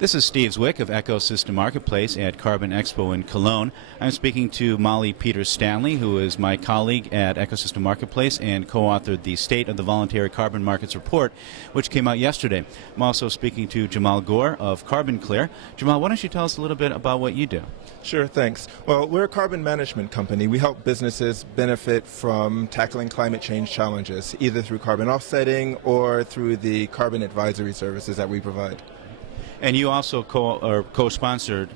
This is Steve Zwick of Ecosystem Marketplace at Carbon Expo in Cologne. I'm speaking to Molly Peters-Stanley, who is my colleague at Ecosystem Marketplace and co-authored the State of the Voluntary Carbon Markets Report, which came out yesterday. I'm also speaking to Jamal Gore of Carbon Clear. Jamal, why don't you tell us a little bit about what you do? Sure, thanks. Well, we're a carbon management company. We help businesses benefit from tackling climate change challenges, either through carbon offsetting or through the carbon advisory services that we provide. And you also co-sponsored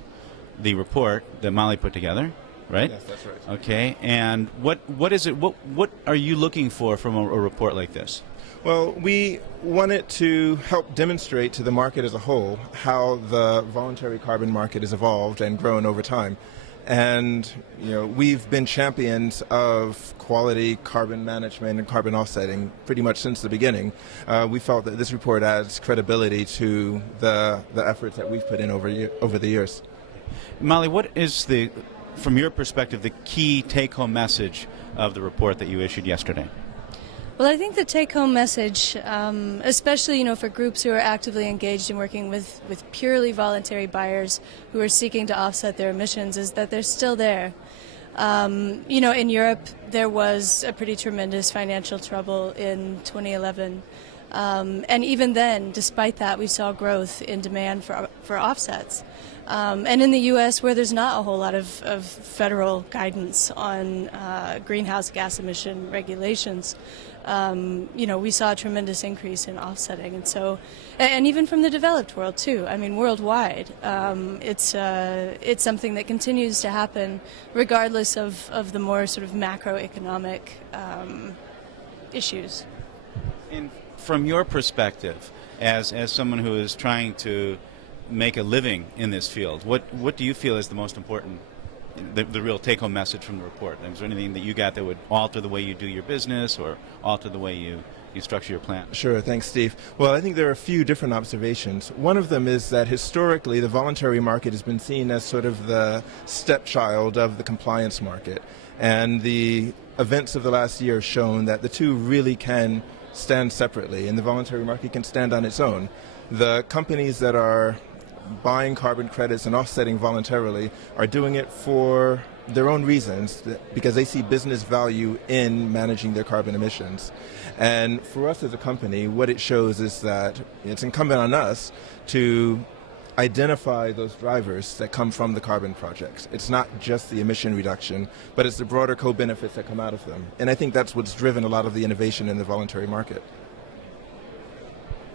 the report that Molly put together, right? Yes, that's right. Okay, and what is it? What are you looking for from a report like this? Well, we wanted to help demonstrate to the market as a whole how the voluntary carbon market has evolved and grown over time. And we've been champions of quality carbon management and carbon offsetting pretty much since the beginning. We felt that this report adds credibility to the efforts that we've put in over the years. Molly, what is from your perspective, the key take-home message of the report that you issued yesterday? Well, I think the take-home message, especially for groups who are actively engaged in working with purely voluntary buyers who are seeking to offset their emissions, is that they're still there. In Europe, there was a pretty tremendous financial trouble in 2011. And even then, despite that, we saw growth in demand for offsets. And in the U.S., where there's not a whole lot of federal guidance on greenhouse gas emission regulations, we saw a tremendous increase in offsetting. And so, and even from the developed world too. I mean, worldwide, it's something that continues to happen, regardless of the more sort of macroeconomic issues. And from your perspective, as someone who is trying to make a living in this field, what do you feel is the most important, the real take-home message from the report? Is there anything that you got that would alter the way you do your business or alter the way you structure your plant? Sure, thanks, Steve. Well, I think there are a few different observations. One of them is that historically the voluntary market has been seen as sort of the stepchild of the compliance market. And the events of the last year have shown that the two really can stand separately, and the voluntary market can stand on its own. The companies that are buying carbon credits and offsetting voluntarily are doing it for their own reasons, because they see business value in managing their carbon emissions. And for us as a company, what it shows is that it's incumbent on us to identify those drivers that come from the carbon projects. It's not just the emission reduction, but it's the broader co-benefits that come out of them. And I think that's what's driven a lot of the innovation in the voluntary market.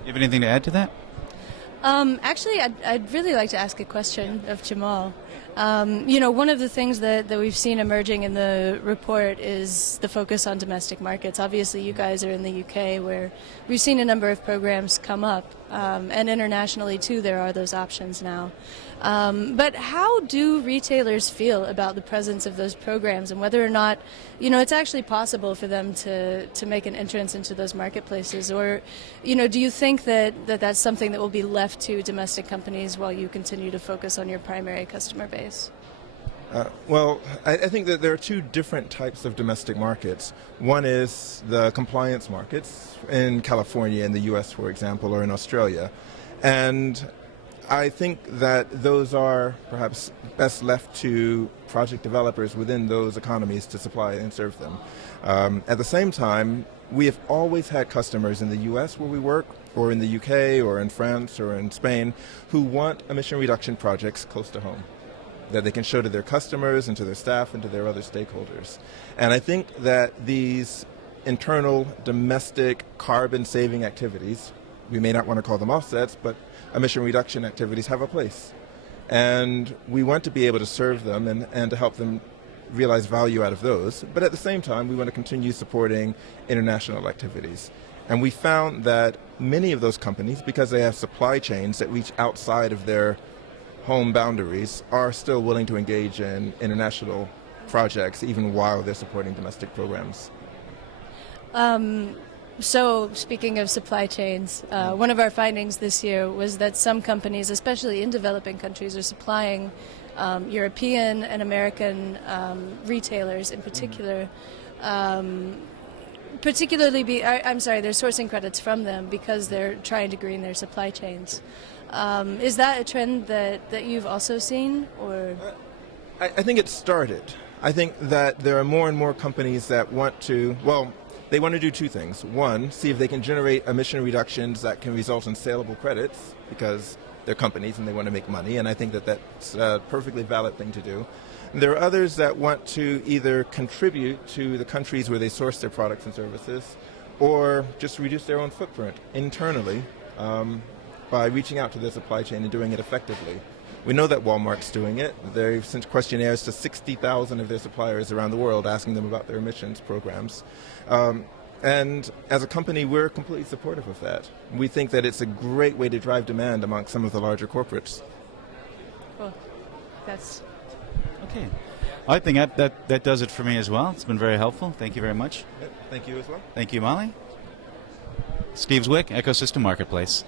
You have anything to add to that? Actually, I'd really like to ask a question of Jamal. One of the things that we've seen emerging in the report is the focus on domestic markets. Obviously, you guys are in the UK, where we've seen a number of programs come up, and internationally, too, there are those options now. But how do retailers feel about the presence of those programs, and whether or not, it's actually possible for them to make an entrance into those marketplaces? Or, do you think that that's something that will be left to domestic companies while you continue to focus on your primary customer base? Well, I think that there are two different types of domestic markets. One is the compliance markets in California, in the US, for example, or in Australia. And I think that those are perhaps best left to project developers within those economies to supply and serve them. At the same time, we have always had customers in the US where we work, or in the UK, or in France, or in Spain, who want emission reduction projects close to home that they can show to their customers and to their staff and to their other stakeholders. And I think that these internal domestic carbon saving activities, we may not want to call them offsets, but emission reduction activities have a place. And we want to be able to serve them and to help them realize value out of those. But at the same time, we want to continue supporting international activities. And we found that many of those companies, because they have supply chains that reach outside of their home boundaries, are still willing to engage in international projects even while they're supporting domestic programs. So, speaking of supply chains, one of our findings this year was that some companies, especially in developing countries, are supplying European and American retailers in particular, they're sourcing credits from them because they're trying to green their supply chains. Is that a trend that you've also seen, or? I think it started. I think that there are more and more companies that want to, well, they want to do two things. One, see if they can generate emission reductions that can result in saleable credits, because they're companies and they want to make money, and I think that that's a perfectly valid thing to do. There are others that want to either contribute to the countries where they source their products and services, or just reduce their own footprint internally by reaching out to their supply chain and doing it effectively. We know that Walmart's doing it. They've sent questionnaires to 60,000 of their suppliers around the world asking them about their emissions programs. And as a company, we're completely supportive of that. We think that it's a great way to drive demand among some of the larger corporates. Well, that's... Okay. I think that does it for me as well. It's been very helpful. Thank you very much. Thank you as well. Thank you, Molly. Steve Zwick, Ecosystem Marketplace.